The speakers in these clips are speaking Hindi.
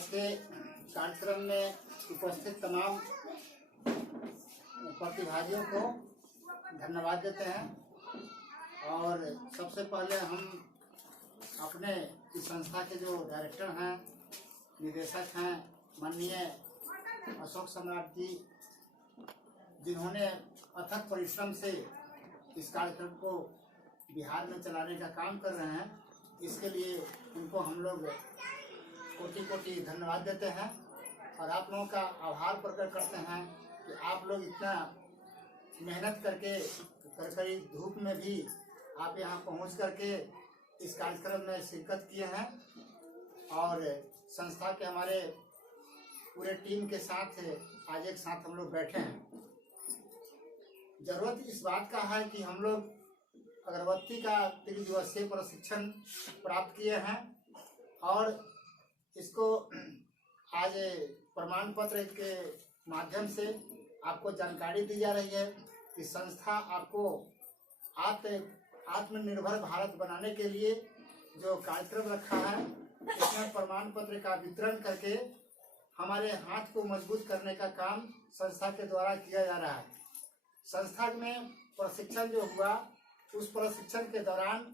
आज के कार्यक्रम में उपस्थित तमाम प्रतिभागियों को धन्यवाद देते हैं। और सबसे पहले हम अपने इस संस्था के जो डायरेक्टर हैं, निदेशक हैं, माननीय अशोक सम्राट जी, जिन्होंने अथक परिश्रम से इस कार्यक्रम को बिहार में चलाने का काम कर रहे हैं, इसके लिए उनको हम लोग कोटि कोटि धन्यवाद देते हैं। और आप लोगों का आभार प्रकट करते हैं कि आप लोग इतना मेहनत करके कड़कड़ी धूप में भी आप यहाँ पहुँच करके इस कार्यक्रम में शिरकत किए हैं। और संस्था के हमारे पूरे टीम के साथ आज एक साथ हम लोग बैठे हैं। जरूरत इस बात का है कि हम लोग अगरबत्ती का 3 दिवसीय प्रशिक्षण प्राप्त किए हैं और इसको आज प्रमाण पत्र के माध्यम से आपको जानकारी दी जा रही है कि संस्था आपको आत्मनिर्भर भारत बनाने के लिए जो कार्यक्रम रखा है, इसमें प्रमाण पत्र का वितरण करके हमारे हाथ को मजबूत करने का काम संस्था के द्वारा किया जा रहा है। संस्था में प्रशिक्षण जो हुआ, उस प्रशिक्षण के दौरान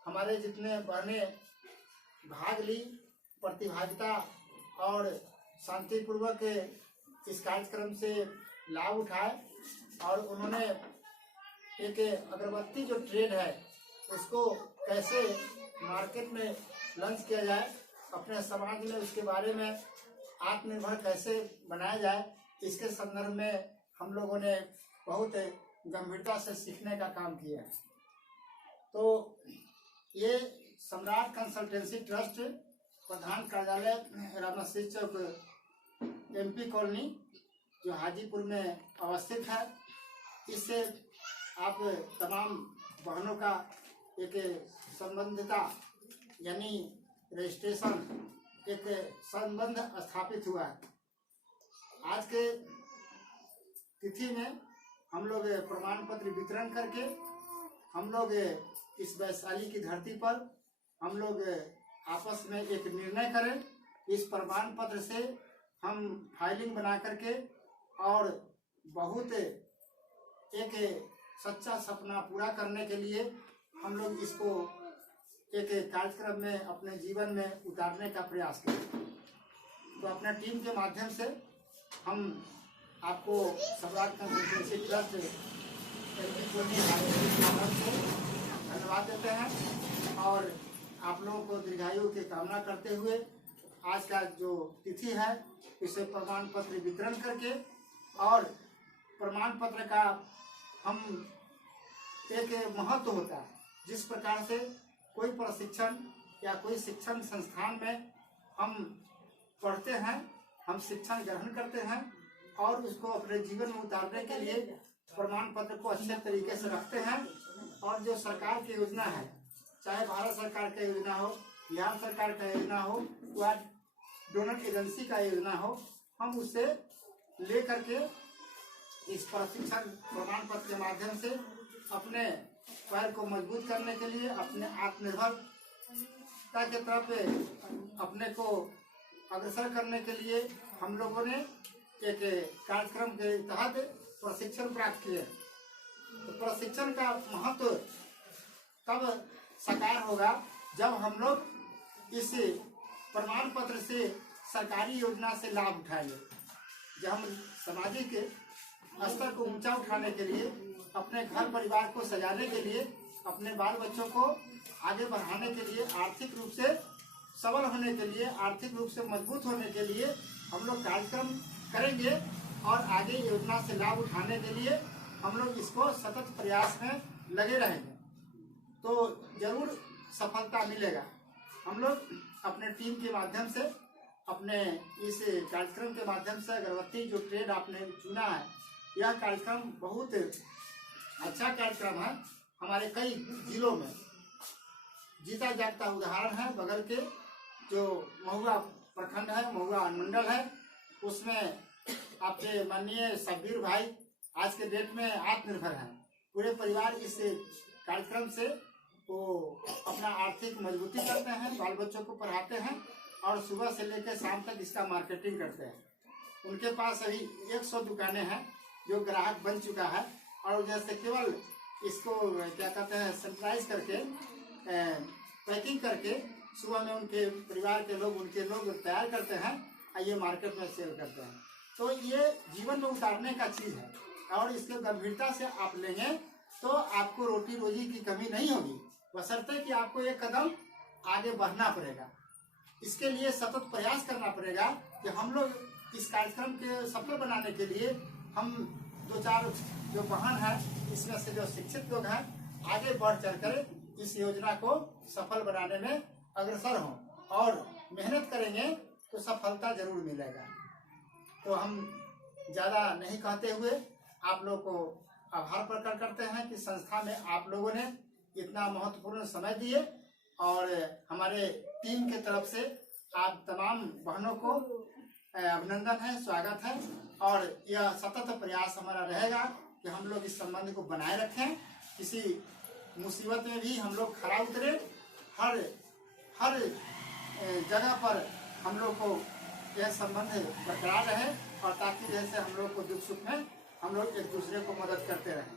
हमारे जितने बहनें भाग ली, प्रतिभागिता और शांतिपूर्वक इस कार्यक्रम से लाभ उठाए और उन्होंने एक अगरबत्ती जो ट्रेड है उसको कैसे मार्केट में लॉन्च किया जाए, अपने समाज में उसके बारे में आत्मनिर्भर कैसे बनाया जाए, इसके संदर्भ में हम लोगों ने बहुत गंभीरता से सीखने का काम किया है। तो ये सम्राट कंसल्टेंसी ट्रस्ट प्रधान कार्यालय रामश्री चौक MP कॉलोनी जो हाजीपुर में अवस्थित है, इससे आप तमाम बहनों का एक संबंधिता यानी रजिस्ट्रेशन, एक संबंध स्थापित हुआ है। आज के तिथि में हम लोग प्रमाण पत्र वितरण करके हम लोग इस वैशाली की धरती पर हम लोग आपस में एक निर्णय करें, इस प्रमाण पत्र से हम फाइलिंग बना करके और बहुत एक सच्चा सपना पूरा करने के लिए हम लोग इसको एक कार्यक्रम में अपने जीवन में उतारने का प्रयास करें। तो अपने टीम के माध्यम से हम आपको सम्राट कंसल्टेंसी ट्रस्ट MP कॉलोनी से धन्यवाद देते हैं और आप लोगों को दीर्घायु की कामना करते हुए आज का जो तिथि है इसे प्रमाण पत्र वितरण करके और प्रमाण पत्र का हम एक महत्व होता है, जिस प्रकार से कोई प्रशिक्षण या कोई शिक्षण संस्थान में हम पढ़ते हैं, हम शिक्षण ग्रहण करते हैं और उसको अपने जीवन में उतारने के लिए प्रमाण पत्र को अच्छे तरीके से रखते हैं। और जो सरकार की योजना है, चाहे भारत सरकार का योजना हो, बिहार सरकार का योजना हो या डोनर एजेंसी का योजना हो, हम उसे ले करके इस प्रशिक्षण प्रमाण पत्र के माध्यम से अपने पैर को मजबूत करने के लिए, अपने आत्मनिर्भरता के तरफ अपने को अग्रसर करने के लिए हम लोगों ने एक कार्यक्रम के तहत प्रशिक्षण प्राप्त किए। तो प्रशिक्षण का महत्व तब साकार होगा जब हम लोग इस प्रमाण पत्र से सरकारी योजना से लाभ उठाएंगे। जब हम सामाजिक स्तर को ऊंचा उठाने के लिए, अपने घर परिवार को सजाने के लिए, अपने बाल बच्चों को आगे बढ़ाने के लिए, आर्थिक रूप से सबल होने के लिए, आर्थिक रूप से मजबूत होने के लिए हम लोग कार्यक्रम करेंगे और आगे योजना से लाभ उठाने के लिए हम लोग इसको सतत प्रयास में लगे रहेंगे, तो जरूर सफलता मिलेगा। हम लोग अपने टीम के माध्यम से, अपने इस कार्यक्रम के माध्यम से अगरबत्ती जो ट्रेड आपने चुना है, यह कार्यक्रम बहुत अच्छा कार्यक्रम है। हमारे कई जिलों में जीता जागता उदाहरण है। बगल के जो महुआ प्रखंड है, महुआ अनुमंडल है, उसमें आपके माननीय शब्बीर भाई आज के डेट में आत्मनिर्भर हैं। पूरे परिवार इस कार्यक्रम से वो अपना आर्थिक मजबूती करते हैं, बाल बच्चों को पढ़ाते हैं और सुबह से लेकर शाम तक इसका मार्केटिंग करते हैं। उनके पास अभी 100 दुकानें हैं जो ग्राहक बन चुका है, और जैसे केवल इसको क्या कहते हैं सैनिटाइज करके पैकिंग करके सुबह में उनके परिवार के लोग उनके लोग तैयार करते हैं और ये मार्केट में सेल करते हैं। तो ये जीवन में उतारने का चीज़ है, और इसके गंभीरता से आप लेंगे तो आपको रोटी रोजी की कमी नहीं होगी, बशर्ते कि आपको एक कदम आगे बढ़ना पड़ेगा। इसके लिए सतत प्रयास करना पड़ेगा कि हम लोग इस कार्यक्रम के सफल बनाने के लिए हम 2-4 जो वाहन है इसमें से जो शिक्षित लोग हैं आगे बढ़ चढ़ कर इस योजना को सफल बनाने में अग्रसर हों, और मेहनत करेंगे तो सफलता जरूर मिलेगा। तो हम ज़्यादा नहीं कहते हुए आप लोग को आभार प्रकट करते हैं कि संस्था में आप लोगों ने इतना महत्वपूर्ण समय दिए, और हमारे टीम के तरफ से आप तमाम बहनों को अभिनंदन है, स्वागत है, और यह सतत प्रयास हमारा रहेगा कि हम लोग इस संबंध को बनाए रखें। किसी मुसीबत में भी हम लोग खड़ा उतरे, हर जगह पर हम लोग को यह संबंध बरकरार रहे, और ताकि जैसे हम लोग को दुख सुख में हम लोग एक दूसरे को मदद करते रहें।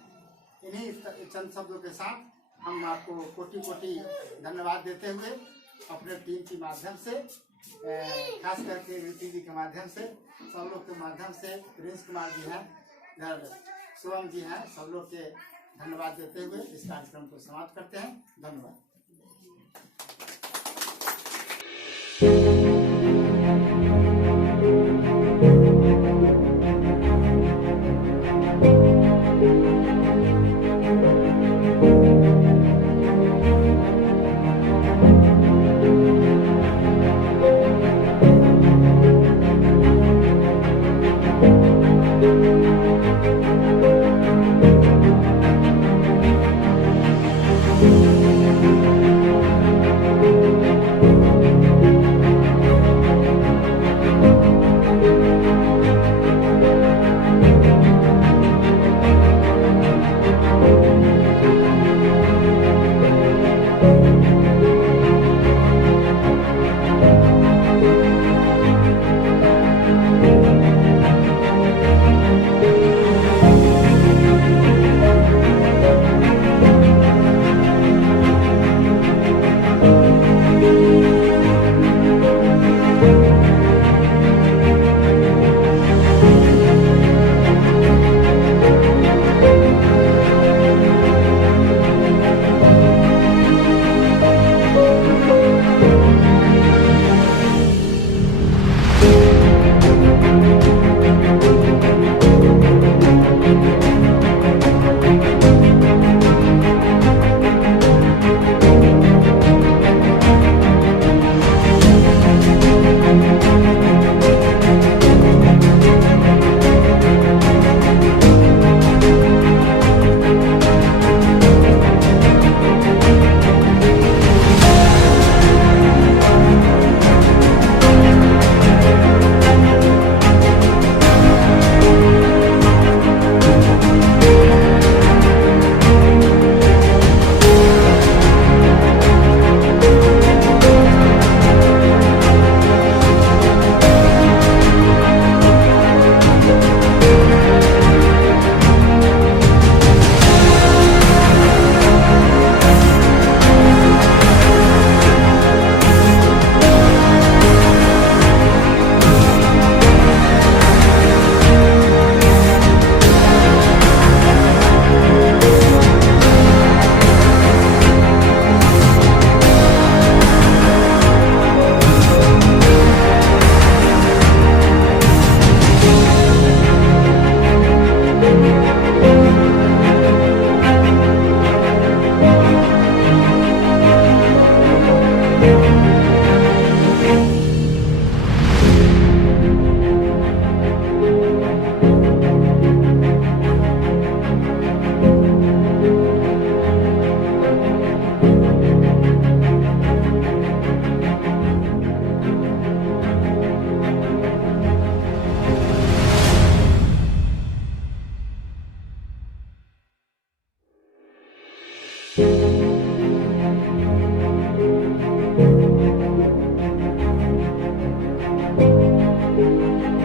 इन्हीं चंद शब्दों के साथ हम आपको कोटि कोटि धन्यवाद देते हुए अपने टीम के माध्यम से, खास करके रीति जी के माध्यम से, सब लोग के माध्यम से, प्रिंस कुमार जी हैं, इधर शिवम जी हैं, सब लोग के धन्यवाद देते हुए इस कार्यक्रम को समाप्त करते हैं। धन्यवाद। Thank you. है।